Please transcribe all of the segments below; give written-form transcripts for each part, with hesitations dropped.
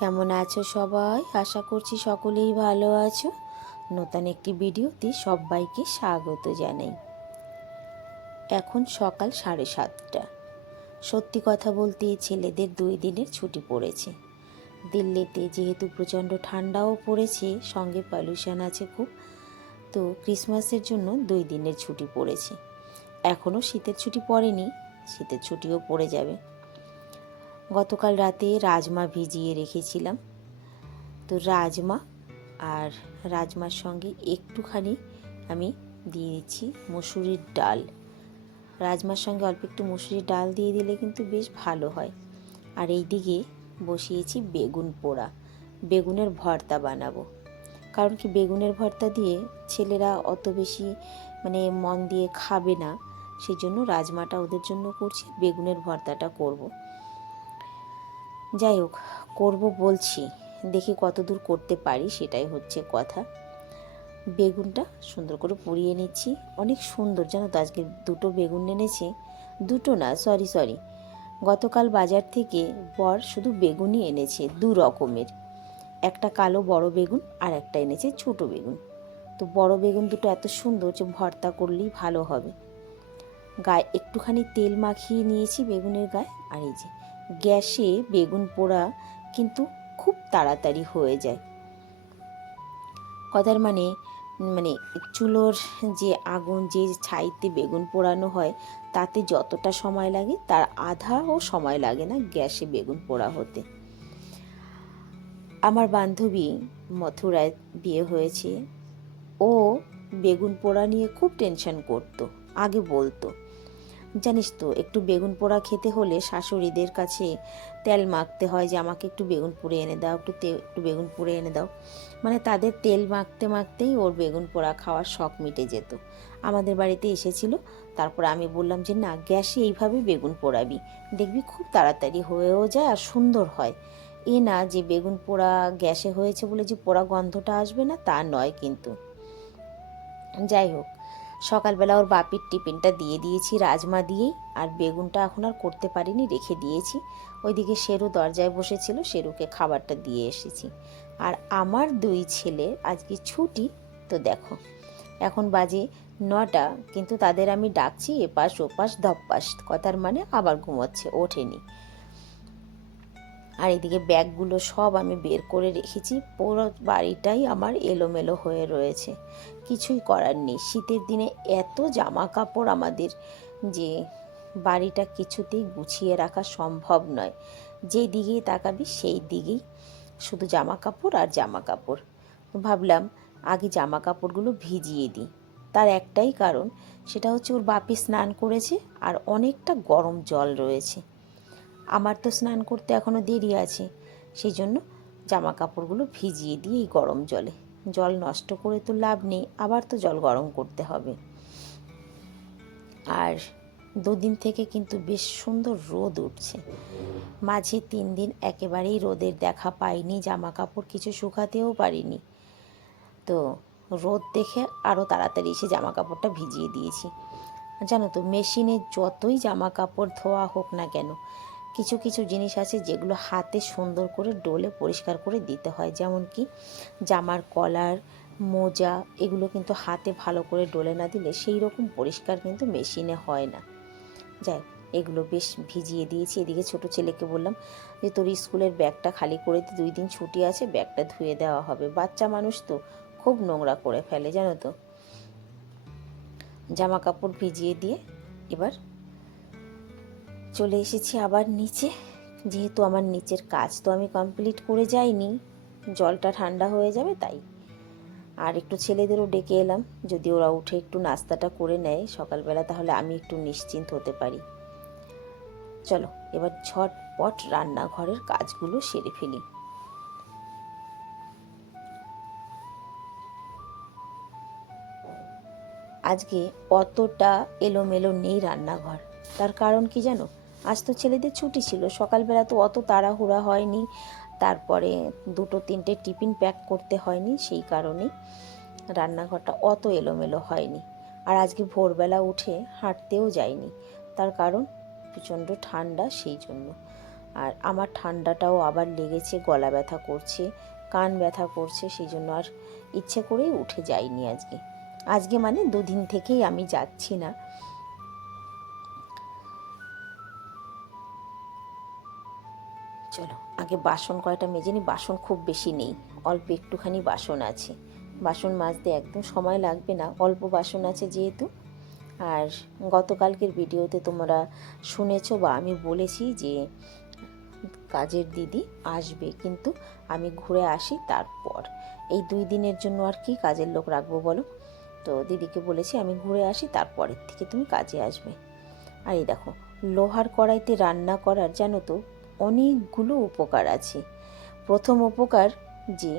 কেমন আছো সবাই? আশা করছি সকলেই ভালো আছো। নতুন একটি ভিডিওতে সবাইকে স্বাগত জানাই। এখন সকাল 7:30। সত্যি কথা বলতে ছেলেদের 2 দিনের ছুটি পড়েছে। দিল্লিতে যেহেতু প্রচণ্ড ঠান্ডাও পড়েছে, সঙ্গে পলিউশন আছে খুব, তো ক্রিসমাসের জন্য 2 দিনের ছুটি পড়েছে। এখনও শীতের ছুটি পড়েনি, শীতের ছুটিও পড়ে যাবে। গতকাল রাতে রাজমা ভিজিয়ে রেখেছিলাম, তো রাজমার সঙ্গে একটুখানি আমি দিয়ে দিচ্ছি মসুরির ডাল। রাজমার সঙ্গে অল্প একটু মসুরির ডাল দিয়ে দিলে কিন্তু বেশ ভালো হয়। আর এই দিকে বসিয়েছি বেগুন পোড়া, বেগুনের ভর্তা বানাবো। কারণ কি, বেগুনের ভর্তা দিয়ে ছেলেরা অত বেশি মন দিয়ে খাবে না, সেই জন্য রাজমাটা ওদের জন্য করছি, বেগুনের ভর্তাটা করব। যাই হোক, করব বলছি, দেখি কতদূর করতে পারি, সেটাই হচ্ছে কথা। বেগুনটা সুন্দর করে পুড়িয়ে নিচ্ছি। অনেক সুন্দর, জানো তো, আজকে 2টো বেগুন এনেছে। 2টো না, সরি, গতকাল বাজার থেকে বর শুধু বেগুনই এনেছে 2 রকমের। একটা কালো বড় বেগুন আর একটা এনেছে ছোট বেগুন। তো বড় বেগুন 2টো এত সুন্দর যে ভর্তা করলেই ভালো হবে। গায়ে একটুখানি তেল মাখিয়ে নিয়েছি বেগুনের গায়ে। আর এই যে গ্যাসে বেগুন পোড়া কিন্তু খুব তাড়াতাড়ি হয়ে যায়। কথার মানে চুলোর যে আগুন, যে ছাইতে বেগুন পোড়ানো হয়, তাতে যতটা সময় লাগে তার আধাও সময় লাগে না গ্যাসে বেগুন পোড়া হতে। আমার বান্ধবী মথুরায় বিয়ে হয়েছে, ও বেগুন পোড়া নিয়ে খুব টেনশন করতো। আগে বলতো, জানিস তো, একটু বেগুন পোড়া খেতে হলে শাশুড়িদের কাছে তেল মাখতে হয় যে আমাকে একটু বেগুন পুড়ে এনে দাও, একটু বেগুন পুড়ে এনে দাও। তাদের তেল মাখতে মাখতেই ওর বেগুন পোড়া খাওয়ার শখ মিটে যেত। আমাদের বাড়িতে এসেছিল, তারপর আমি বললাম যে না, গ্যাসে এইভাবে বেগুন পোড়াবি, দেখবি খুব তাড়াতাড়ি হয়েও যায় আর সুন্দর হয়। এ না যে বেগুন পোড়া গ্যাসে হয়েছে বলে যে পোড়া গন্ধটা আসবে না, তা নয় কিন্তু। যাই হোক, সকালবেলা ওর বাপির টিফিনটা দিয়ে দিয়েছি রাজমা দিয়েই, আর বেগুনটা এখন আর করতে পারিনি, রেখে দিয়েছি। ওইদিকে শেরু দরজায় বসেছিল, শেরুকে খাবারটা দিয়ে এসেছি। আর আমার 2 ছেলে আজকে ছুটি। তো দেখো, এখন বাজে 9টা, কিন্তু তাদের আমি ডাকছি এপাশ ওপাশ ধপ্পাস, কথার মানে আবার ঘুমোচ্ছে, ওঠেনি। আর এদিকে ব্যাগগুলো সব আমি বের করে রেখেছি। পুরো বাড়িটাই আমার এলোমেলো হয়ে রয়েছে, কিছুই করার নেই। শীতের দিনে এত জামা কাপড় আমাদের যে বাড়িটা কিছুতেই গুছিয়ে রাখা সম্ভব নয়। যেই দিকেই তাকাবি সেই দিকেই শুধু জামা কাপড় আর জামা কাপড়। ভাবলাম আগে জামা কাপড়গুলো ভিজিয়ে দিই। তার একটাই কারণ, সেটা হচ্ছে ওর বাপি স্নান করেছে আর অনেকটা গরম জল রয়েছে। আমার তো স্নান করতে এখনও দেরি আছে, সেই জন্য জামা কাপড়গুলো ভিজিয়ে দিই এই গরম জলে। জল নষ্ট করে তো লাভ নেই, আবার তো জল গরম করতে হবে। আর 2 দিন থেকে কিন্তু বেশ সুন্দর রোদ উঠছে। মাঝে 3 দিন একেবারেই রোদের দেখা পাইনি, জামা কাপড় কিছু শুকাতেও পারিনি। তো রোদ দেখে আরও তাড়াতাড়ি এসে জামা কাপড়টা ভিজিয়ে দিয়েছি। জানো তো, মেশিনে যতই জামা কাপড় ধোয়া হোক না কেন, কিছু কিছু জিনিস আছে যেগুলো হাতে সুন্দর করে ডলে পরিষ্কার করে দিতে হয়। যেমন কি জামার কলার, মোজা, এগুলো কিন্তু হাতে ভালো করে ডলে না দিলে সেই রকম পরিষ্কার কিন্তু মেশিনে হয় না। যাই, এগুলো বেশ ভিজিয়ে দিয়েছি। এদিকে ছোট ছেলেকে বললাম যে তোর স্কুলের ব্যাগটা খালি করে দিই, 2 দিন ছুটি আছে, ব্যাগটা ধুয়ে দেওয়া হবে। বাচ্চা মানুষ তো খুব নোংরা করে ফেলে, জানো তো। জামা কাপড় ভিজিয়ে দিয়ে এবার চলে এসেছি আবার নিচে। যেহেতু আমার নিচের কাজ তো আমি কমপ্লিট করে যাইনি, জলটা ঠান্ডা হয়ে যাবে তাই। আর একটু ছেলেদেরও ডেকে এলাম, যদি ওরা উঠে একটু নাস্তাটা করে নেয় সকালবেলা, তাহলে আমি একটু নিশ্চিন্ত হতে পারি। চলো এবার ঝটপট রান্নাঘরের কাজগুলো সেরে ফেলি। আজকে অতটা এলোমেলো নেই রান্নাঘর। তার কারণ কি জানো, আজ তো ছেলেদের ছুটি ছিল, সকালবেলা তো অত তাড়াহুড়া হয়নি, তারপরে 2-3টে টিফিন প্যাক করতে হয়নি, সেই কারণেই রান্নাঘরটা অত এলোমেলো হয়নি। আর আজকে ভোরবেলা উঠে হাঁটতেও যাইনি, তার কারণ প্রচণ্ড ঠান্ডা, সেই জন্য। আর আমার ঠান্ডাটাও আবার লেগেছে, গলা ব্যথা করছে, কান ব্যথা করছে, সেই জন্য আর ইচ্ছে করেই উঠে যাইনি আজকে মানে দুদিন থেকেই আমি যাচ্ছি না। চলো আগে বাসন কয়টা মেজে নিই। বাসন খুব বেশি নেই, অল্প একটুখানি বাসন আছে। বাসন মাজতে একদম সময় লাগবে না, অল্প বাসন আছে যেহেতু। আর গতকালকের ভিডিওতে তোমরা শুনেছো বা আমি বলেছি যে কাজের দিদি আসবে, কিন্তু আমি ঘুরে আসি তারপর। এই 2 দিনের জন্য আর কি কাজের লোক রাখবো বলো? তো দিদিকে বলেছি আমি ঘুরে আসি, তারপরের থেকে তুমি কাজে আসবে। আর এই দেখো, লোহার কড়াইতে রান্না করার জানো তো অনেকগুলো উপকার আছে। প্রথম উপকার যে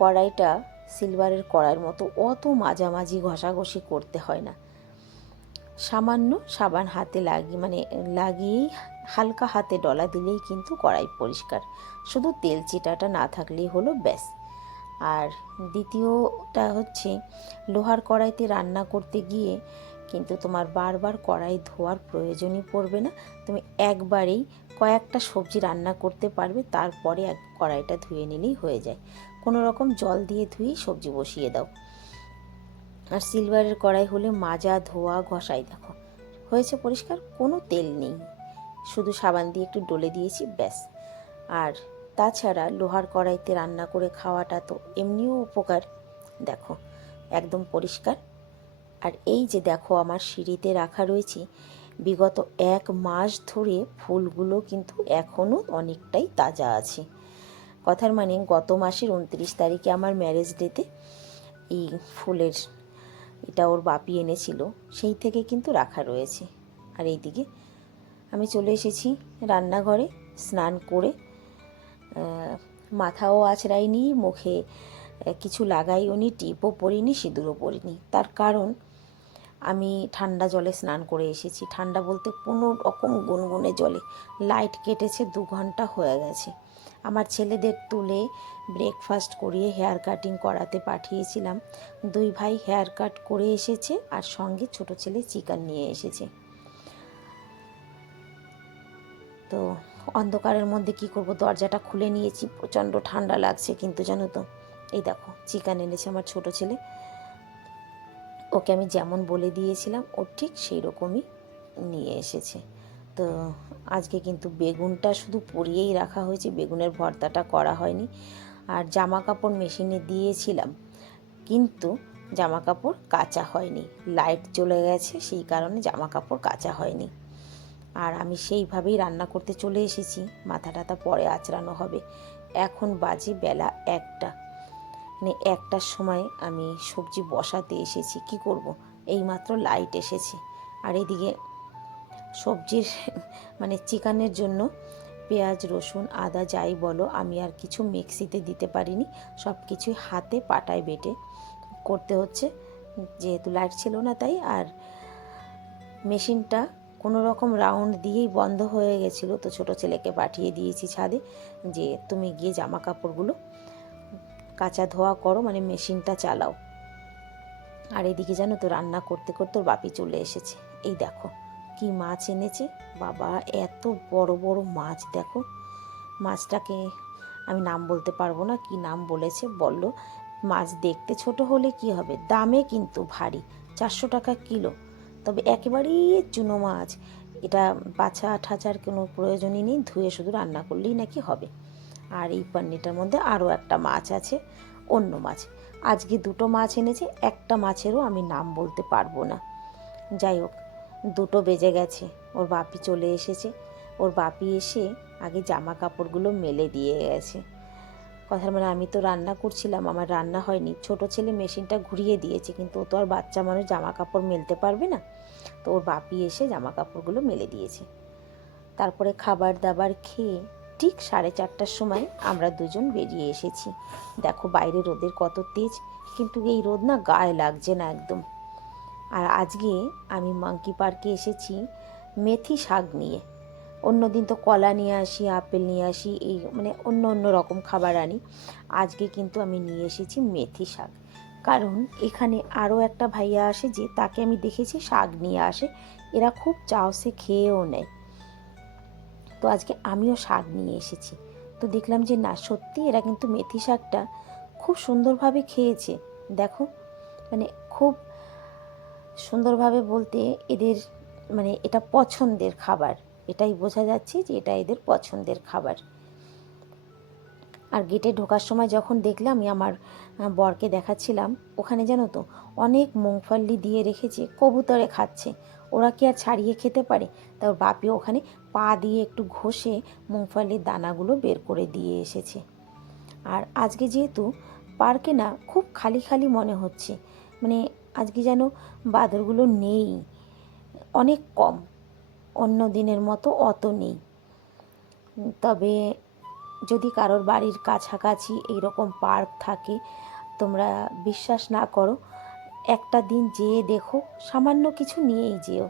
কড়াইটা সিলভারের কড়াইয়ের মতো অত মাঝামাঝি ঘষাঘষি করতে হয় না। সামান্য সাবান হাতে লাগিয়েই হালকা হাতে ডলা দিলেই কিন্তু কড়াই পরিষ্কার, শুধু তেল চিটাটা না থাকলেই হলো, ব্যাস। আর দ্বিতীয়টা হচ্ছে লোহার কড়াইতে রান্না করতে গিয়ে কিন্তু তোমার বারবার কড়াই ধোয়ার প্রয়োজনই পড়বে না। তুমি একবারেই কয়েকটা সবজি রান্না করতে পারবে, তারপরে কড়াইটা ধুয়ে নিলেই হয়ে যায়। কোনো রকম জল দিয়ে ধুয়েই সবজি বসিয়ে দাও। আর সিলভারের কড়াই হলে মাজা ধোয়া ঘষাই দেখো হয়েছে পরিষ্কার, কোনো তেল নেই, শুধু সাবান দিয়ে একটু ডলে দিয়েছি, ব্যাস। আর তাছাড়া লোহার কড়াইতে রান্না করে খাওয়াটা তো এমনিও উপকার, দেখো একদম পরিষ্কার। আর এই যে দেখো আমার সিঁড়িতে রাখা রয়েছে, বিগত 1 মাস ধরে ফুলগুলো কিন্তু এখনও অনেকটাই তাজা আছে। কথার মানে গত মাসের 29 তারিখে আমার ম্যারেজ ডেতে এই ফুলের এটা ওর বাপি এনেছিল, সেই থেকে কিন্তু রাখা রয়েছে। আর এইদিকে আমি চলে এসেছি রান্নাঘরে, স্নান করে মাথাও আঁচড়াইনি, মুখে কিছু লাগাইও নি, টিপও পরিনি, সিঁদুরও পরিনি। তার কারণ আমি ঠান্ডা জলে স্নান করে এসেছি। ঠান্ডা বলতে কোনো রকম গুনগুনে জলে। লাইট কেটেছে, 2 ঘন্টা হয়ে গেছে। আমার ছেলেদের তুলে ব্রেকফাস্ট করিয়ে হেয়ার কাটিং করাতে পাঠিয়েছিলাম। 2 ভাই হেয়ার কাট করে এসেছে, আর সঙ্গে ছোট ছেলে চিকেন নিয়ে এসেছে। তো অন্ধকারের মধ্যে কি করব, দরজাটা খুলে নিয়েছি, প্রচণ্ড ঠান্ডা লাগছে। কিন্তু জানো তো, এই দেখো চিকেন এনেছে আমার ছোট ছেলে, ওকে আমি যেমন বলে দিয়েছিলাম ও ঠিক সেই রকমই নিয়ে এসেছে। তো আজকে কিন্তু বেগুনটা শুধু পুড়িয়েই রাখা হয়েছে, বেগুনের ভর্তাটা করা হয়নি। আর জামা কাপড় মেশিনে দিয়েছিলাম, কিন্তু জামা কাপড় কাচা হয়নি, লাইট চলে গেছে, সেই কারণে জামা কাপড় কাচা হয়নি। আর আমি সেইভাবেই রান্না করতে চলে এসেছি, মাথা টাথা পরে আঁচড়ানো হবে। এখন বাজে বেলা 1টা, মানে 1টার সময় আমি সবজি বসাতে এসেছি। কি করব, এইমাত্র লাইট এসেছে। আর এদিকে সবজির মানে চিকেনের জন্য পেঁয়াজ রসুন আদা যাই বলো, আমি আর কিছু মিক্সিতে দিতে পারিনি, সব কিছুই হাতে পাটায় বেটে করতে হচ্ছে, যেহেতু লাইট ছিল না তাই। আর মেশিনটা কোনো রকম রাউন্ড দিয়েই বন্ধ হয়ে গেছিলো, তো ছোটো ছেলেকে পাঠিয়ে দিয়েছি ছাদে, যে তুমি গিয়ে জামা কাপড়গুলো কাচা ধোয়া করো, মানে মেশিনটা চালাও। আর এদিকে জানো তো রান্না করতে করতে ওর বাপি চলে এসেছে। এই দেখো কি মাছ এনেছে, বাবা এত বড় বড় মাছ, দেখো মাছটাকে আমি নাম বলতে পারবো না, কি নাম বলেছে বললো। মাছ দেখতে ছোট হলে কি হবে, দামে কিন্তু ভারী, 400 টাকা কিলো। তবে একেবারেই চুনো মাছ, এটা বাছা ঠাচার কোনো প্রয়োজনই নেই, ধুয়ে শুধু রান্না করলেই নাকি হবে। আর এই পান্নিটার মধ্যে আরও একটা মাছ আছে, অন্য মাছ। আজকে 2টো মাছ এনেছে, একটা মাছেরও আমি নাম বলতে পারবো না। যাই হোক, 2টো বেজে গেছে, ওর বাপি চলে এসেছে। ওর বাপি এসে আগে জামা কাপড়গুলো মেলে দিয়ে গেছে। কথার মানে আমি তো রান্না করছিলাম, আমার রান্না হয়নি। ছোট ছেলে মেশিনটা ঘুরিয়ে দিয়েছে, কিন্তু ও তো আর বাচ্চা মানুষ জামা কাপড় মেলতে পারবে না, তো ওর বাপি এসে জামা কাপড়গুলো মেলে দিয়েছে। তারপরে খাবার দাবার খেয়ে ঠিক 4:30টার সময় আমরা দুজন বেরিয়ে এসেছি। দেখো বাইরে রোদের কত তেজ, কিন্তু এই রোদ না গায়ে লাগছে না একদম। আর আজকে আমি মাঙ্কি পার্কে এসেছি মেথি শাক নিয়ে। অন্যদিন তো কলা নিয়ে আসি, আপেল নিয়ে আসি, এই মানে অন্য অন্য রকম খাবার আনি। আজকে কিন্তু আমি নিয়ে এসেছি মেথি শাক, কারণ এখানে আরও একটা ভাইয়া আসে যে তাকে আমি দেখেছি শাক নিয়ে আসে, এরা খুব চাও সে খেয়েও নেয়। তো আজকে আমিও শাক নিয়ে এসেছি। তো দেখলাম যে না, সত্যি এরা কিন্তু মেথি শাকটা খুব সুন্দরভাবে খেয়েছে। দেখো, মানে খুব সুন্দরভাবে বলতে এদের মানে এটা পছন্দের খাবার, এটাই বোঝা যাচ্ছে যে এটা এদের পছন্দের খাবার। আর গেটে ঢোকার সময় যখন দেখলাম, আমি আমার বরকে দেখাচ্ছিলাম, ওখানে জানো তো অনেক মুংফাল্লি দিয়ে রেখেছে, কবুতরে খাচ্ছে। ওরা কি আর ছাড়িয়ে খেতে পারে? তা ওর বাপিও ওখানে পা দিয়ে একটু ঘষে মুংফাল্লির দানাগুলো বের করে দিয়ে এসেছে। আর আজকে যেহেতু পার্কে না খুব খালি খালি মনে হচ্ছে, মানে আজকে যেন বাদরগুলো নেই, অনেক কম, অন্য দিনের মতো অত নেই। তবে যদি কারোর বাড়ির কাছাকাছি এইরকম পার্ক থাকে, তোমরা বিশ্বাস না করো, একটা দিন যেয়ে দেখো, সামান্য কিছু নিয়েই যেও,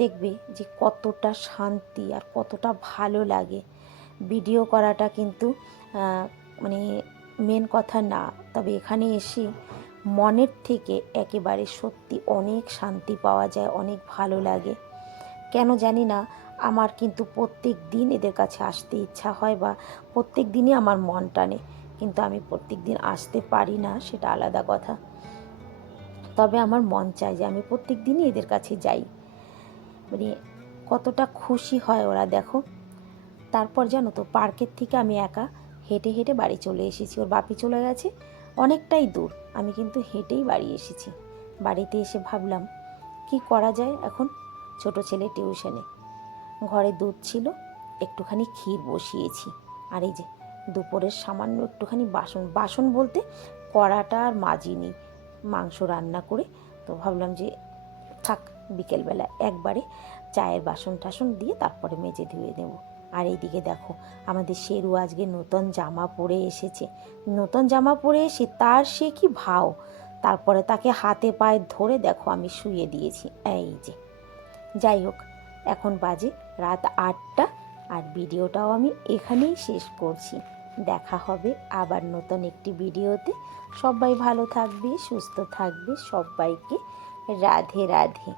দেখবে যে কতটা শান্তি আর কতটা ভালো লাগে। ভিডিও করাটা কিন্তু মানে মেন কথা না, তবে এখানে এসে মনের থেকে একেবারে সত্যি অনেক শান্তি পাওয়া যায়, অনেক ভালো লাগে। কেন জানি না, আমার কিন্তু প্রত্যেক দিন এদের কাছে আসতে ইচ্ছা হয়, বা প্রত্যেক দিনই আমার মন টানে, কিন্তু আমি প্রত্যেক দিন আসতে পারি না, সেটা আলাদা কথা। তবে আমার মন চায় যে আমি প্রত্যেক দিনই এদের কাছে যাই, মানে কতটা খুশি হয় ওরা, দেখো। তারপর জানো তো, পার্কের থেকে আমি একা হেঁটে হেঁটে বাড়ি চলে এসেছি। ওর বাপি চলে গেছে, অনেকটাই দূর, আমি কিন্তু হেঁটেই বাড়ি এসেছি। বাড়িতে এসে ভাবলাম কি করা যায় এখন। ছোট ছেলে টিউশনে, ঘরে দুধ ছিল, একটুখানি ক্ষীর বসিয়েছি। আর এই যে দুপুরের সামান্য একটুখানি বাসন, বাসন বলতে কড়াটা আর মাজিনি, মাংস রান্না করে। তো ভাবলাম যে থাক, বিকেলবেলা একবারে চায়ের বাসন টাসন দিয়ে তারপরে মেজে ধুয়ে দেব। আর এইদিকে দেখো, আমাদের শেরু আজকে নতুন জামা পরে এসেছে। নতুন জামা পরে এসে তার সে কি ভাও, তারপরে তাকে হাতে পায়ে ধরে দেখো আমি শুয়ে দিয়েছি। এই যে, যাই হোক, এখন বাজে রাত 8টা, আর ভিডিওটাও আমি এখানেই শেষ করছি। দেখা হবে আবার নতুন একটি ভিডিওতে। সবাই ভালো থাকবে, সুস্থ থাকবে, সবাইকে রাধে রাধে।